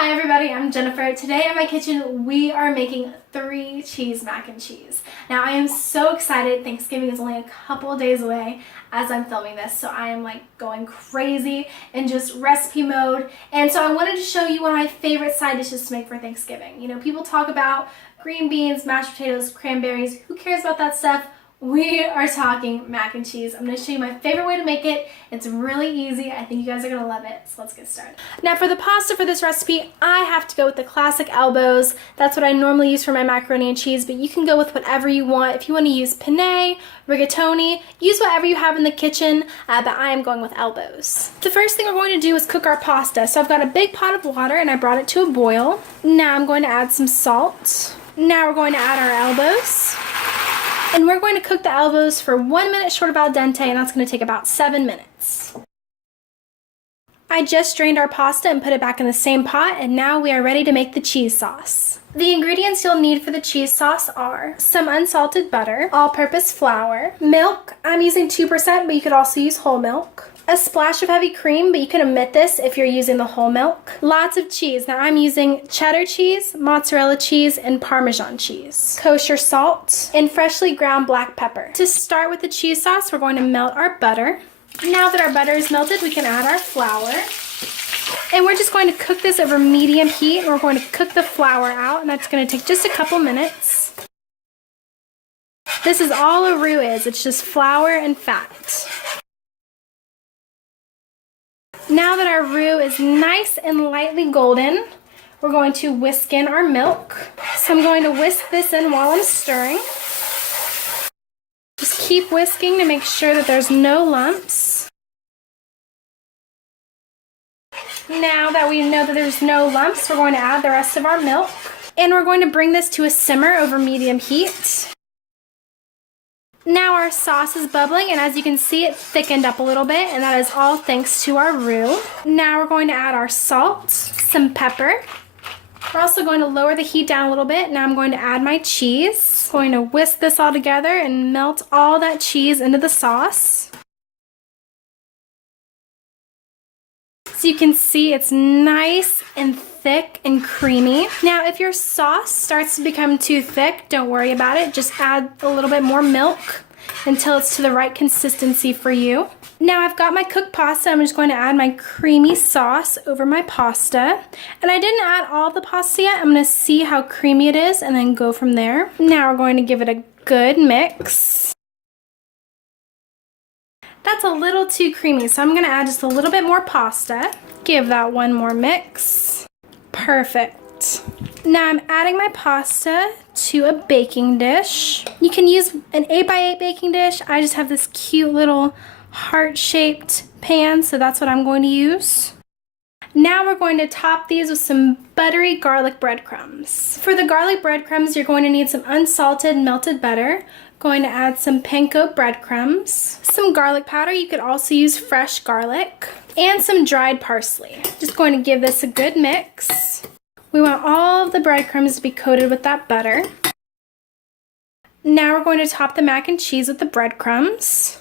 Hi everybody, I'm Jennifer. Today in my kitchen we are making 3 cheese mac and cheese. Now I am so excited. Thanksgiving is only a couple of days away as I'm filming this, so I am like going crazy in just recipe mode. And so I wanted to show you one of my favorite side dishes to make for Thanksgiving. You know, people talk about green beans, mashed potatoes, cranberries. Who cares about that stuff? We are talking mac and cheese. I'm going to show you my favorite way to make it. It's really easy. I think you guys are going to love it. So let's get started. Now for the pasta for this recipe, I have to go with the classic elbows. That's what I normally use for my macaroni and cheese, but you can go with whatever you want. If you want to use penne, rigatoni, use whatever you have in the kitchen, but I am going with elbows. The first thing we're going to do is cook our pasta. So I've got a big pot of water and I brought it to a boil. Now I'm going to add some salt. Now we're going to add our elbows. And we're going to cook the elbows for 1 minute short of al dente, and that's going to take about 7 minutes. I just drained our pasta and put it back in the same pot, and now we are ready to make the cheese sauce. The ingredients you'll need for the cheese sauce are some unsalted butter, all-purpose flour, milk, I'm using 2%, but you could also use whole milk, a splash of heavy cream, but you can omit this if you're using the whole milk, lots of cheese. Now I'm using cheddar cheese, mozzarella cheese, and Parmesan cheese, kosher salt, and freshly ground black pepper. To start with the cheese sauce, we're going to melt our butter. Now that our butter is melted, we can add our flour. And we're just going to cook this over medium heat, and we're going to cook the flour out, and that's going to take just a couple minutes. This is all a roux is, it's just flour and fat. Now that our roux is nice and lightly golden, we're going to whisk in our milk. So I'm going to whisk this in while I'm stirring. Just keep whisking to make sure that there's no lumps. Now that we know that there's no lumps, we're going to add the rest of our milk. And we're going to bring this to a simmer over medium heat. Now our sauce is bubbling, and as you can see, it thickened up a little bit, and that is all thanks to our roux. Now we're going to add our salt, some pepper. We're also going to lower the heat down a little bit. Now I'm going to add my cheese. Going to whisk this all together and melt all that cheese into the sauce. So you can see it's nice and thick and creamy. Now if your sauce starts to become too thick, don't worry about it. Just add a little bit more milk until it's to the right consistency for you. Now I've got my cooked pasta. I'm just going to add my creamy sauce over my pasta. And I didn't add all the pasta yet. I'm going to see how creamy it is and then go from there. Now we're going to give it a good mix. That's a little too creamy, so I'm going to add just a little bit more pasta. Give that one more mix. Perfect. Now I'm adding my pasta to a baking dish. You can use an 8x8 baking dish. I just have this cute little heart-shaped pan, so that's what I'm going to use. Now we're going to top these with some buttery garlic breadcrumbs. For the garlic breadcrumbs, you're going to need some unsalted melted butter. Going to add some panko breadcrumbs, some garlic powder, you could also use fresh garlic, and some dried parsley. Just going to give this a good mix. We want all of the breadcrumbs to be coated with that butter. Now we're going to top the mac and cheese with the breadcrumbs.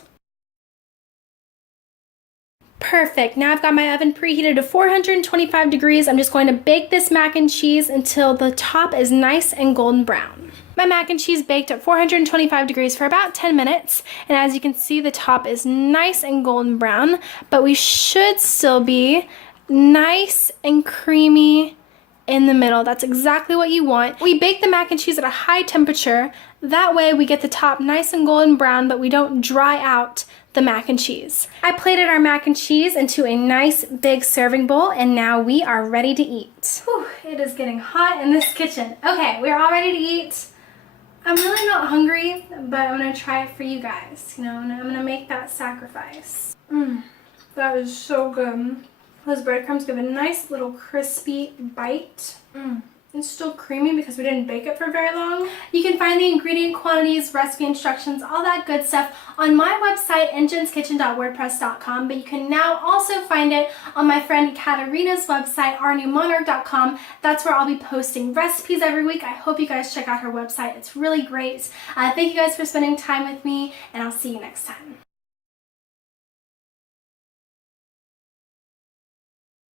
Perfect. Now I've got my oven preheated to 425 degrees. I'm just going to bake this mac and cheese until the top is nice and golden brown. My mac and cheese baked at 425 degrees for about 10 minutes, and as you can see, the top is nice and golden brown, but we should still be nice and creamy in the middle. That's exactly what you want. We bake the mac and cheese at a high temperature. That way we get the top nice and golden brown, but we don't dry out the mac and cheese. I plated our mac and cheese into a nice big serving bowl, and now we are ready to eat. Whew, it is getting hot in this kitchen. Okay, we're all ready to eat. I'm really not hungry, but I'm gonna try it for you guys. You know, I'm gonna make that sacrifice. That is so good. Those breadcrumbs give a nice little crispy bite. It's still creamy because we didn't bake it for very long. You can find the ingredient quantities, recipe instructions, all that good stuff on my website, engenskitchen.wordpress.com, but you can now also find it on my friend Katarina's website, ournewmonarch.com. That's where I'll be posting recipes every week. I hope you guys check out her website. It's really great. Thank you guys for spending time with me, and I'll see you next time.